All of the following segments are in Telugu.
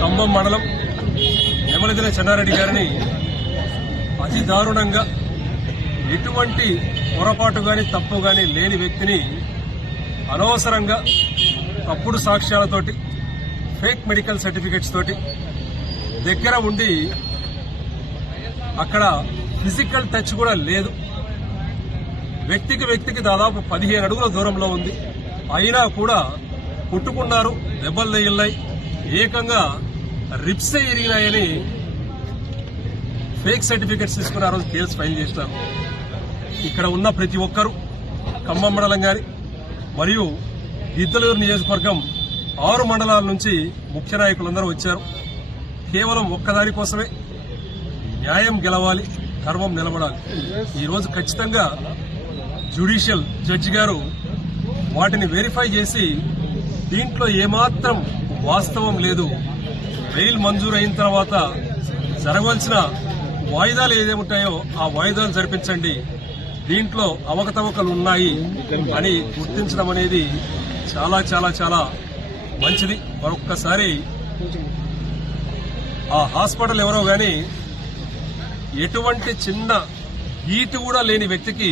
ఖమ్మం మండలం యమలదిన చెన్నారెడ్డి గారిని అతి దారుణంగా ఎటువంటి పొరపాటు గాని తప్పు గాని లేని వ్యక్తిని అనవసరంగా తప్పుడు సాక్ష్యాలతోటి ఫేక్ మెడికల్ సర్టిఫికెట్స్ తోటి దగ్గర ఉండి అక్కడ ఫిజికల్ టచ్ కూడా లేదు. వ్యక్తికి వ్యక్తికి దాదాపు పదిహేను అడుగుల దూరంలో ఉంది. అయినా కూడా కొట్టుకున్నారు దెబ్బలు తగిలినాయి. ఏకంగా రిప్సే ఇరిగినాయని ఫేక్ సర్టిఫికెట్స్ తీసుకుని ఆ రోజు కేసు ఫైల్ చేసినారు. ఇక్కడ ఉన్న ప్రతి ఒక్కరూ ఖమ్మం మండలం గాని మరియు గిద్దలూరు నియోజకవర్గం ఆరు మండలాల నుంచి ముఖ్య నాయకులందరూ వచ్చారు. కేవలం ఒక్కదాని కోసమే న్యాయం గెలవాలి ధర్మం నిలబడాలి. ఈరోజు ఖచ్చితంగా జ్యుడిషియల్ జడ్జి గారు వాటిని వెరిఫై చేసి దీంట్లో ఏమాత్రం వాస్తవం లేదు. బెయిల్ మంజూరు అయిన తర్వాత జరగవలసిన వాయిదాలు ఏదేముంటాయో ఆ వాయిదాలు జరిపించండి. దీంట్లో అవకతవకలు ఉన్నాయి అని గుర్తించడం అనేది చాలా చాలా చాలా మంచిది. మరొక్కసారి ఆ హాస్పిటల్ ఎవరో గాని ఎటువంటి చిన్న ఈటు కూడా లేని వ్యక్తికి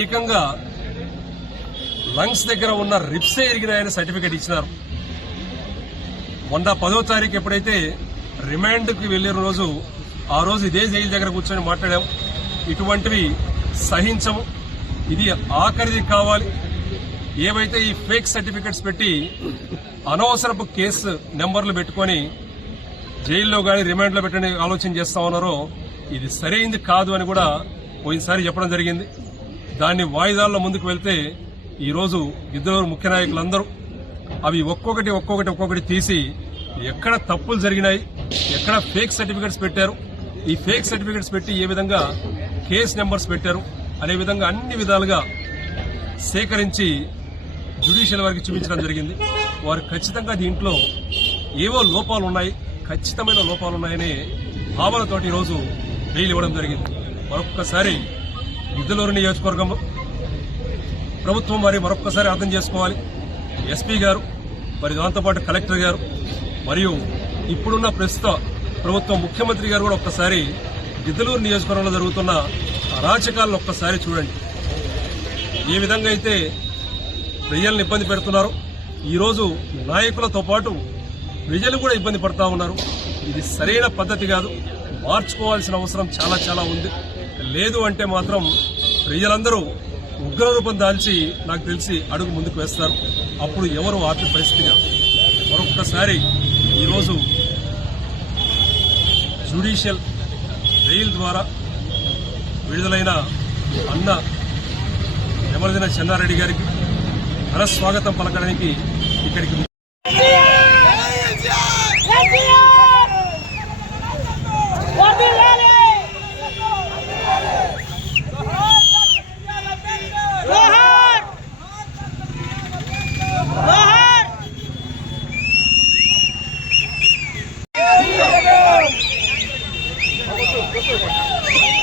ఏకంగా లంగ్స్ దగ్గర ఉన్న రిప్సే ఎరిగినాయని సర్టిఫికేట్ ఇచ్చినారు. వంద పదో తారీఖు ఎప్పుడైతే రిమాండ్కి వెళ్ళిన రోజు ఆ రోజు ఇదే జైలు దగ్గర కూర్చొని మాట్లాడాం. ఇటువంటివి సహించము ఇది ఆఖరిది కావాలి. ఏవైతే ఈ ఫేక్ సర్టిఫికెట్స్ పెట్టి అనవసరపు కేసు నెంబర్లు పెట్టుకొని జైల్లో కానీ రిమాండ్లో పెట్టని ఆలోచన చేస్తా ఉన్నారో ఇది సరైంది కాదు అని కూడా పోయినసారి చెప్పడం జరిగింది. దాన్ని వాయిదాల్లో ముందుకు వెళ్తే ఈరోజు ఇద్దరు ముఖ్య నాయకులందరూ అవి ఒక్కొక్కటి ఒక్కొక్కటి ఒక్కొక్కటి తీసి ఎక్కడ తప్పులు జరిగినాయి ఎక్కడ ఫేక్ సర్టిఫికెట్స్ పెట్టారు ఈ ఫేక్ సర్టిఫికెట్స్ పెట్టి ఏ విధంగా కేస్ నెంబర్స్ పెట్టారు. అదేవిధంగా అన్ని విధాలుగా సేకరించి జ్యుడిషియల్ వారికి చూపించడం జరిగింది. వారు ఖచ్చితంగా దీంట్లో ఏవో లోపాలు ఉన్నాయి ఖచ్చితమైన లోపాలు ఉన్నాయనే భావనతోటి ఈరోజు బెయిల్ ఇవ్వడం జరిగింది. మరొక్కసారి గిద్దలూరు నియోజకవర్గం ప్రభుత్వం మరి మరొక్కసారి అర్థం చేసుకోవాలి. ఎస్పీ గారు మరి దాంతోపాటు కలెక్టర్ గారు మరియు ఇప్పుడున్న ప్రస్తుత ప్రభుత్వం ముఖ్యమంత్రి గారు కూడా ఒక్కసారి గిద్దలూరు నియోజకవర్గంలో జరుగుతున్న అరాచకాలను ఒక్కసారి చూడండి. ఏ విధంగా అయితే ప్రజలను ఇబ్బంది పెడుతున్నారు ఈరోజు నాయకులతో పాటు ప్రజలు కూడా ఇబ్బంది పడతా ఉన్నారు. ఇది సరైన పద్ధతి కాదు. మార్చుకోవాల్సిన అవసరం చాలా చాలా ఉంది. లేదు అంటే మాత్రం ప్రజలందరూ ఉగ్ర రూపం దాల్చి నాకు తెలిసి అడుగు ముందుకు వేస్తారు. అప్పుడు ఎవరు ఆపే పరిస్థితి కాదు. మరొక్కసారి ఈరోజు జ్యుడిషియల్ బెయిల్ ద్వారా విడుదలైన అన్న యమలదిన చెన్నారెడ్డి గారికి ఘన స్వాగతం పలకడానికి ఇక్కడికి できるか。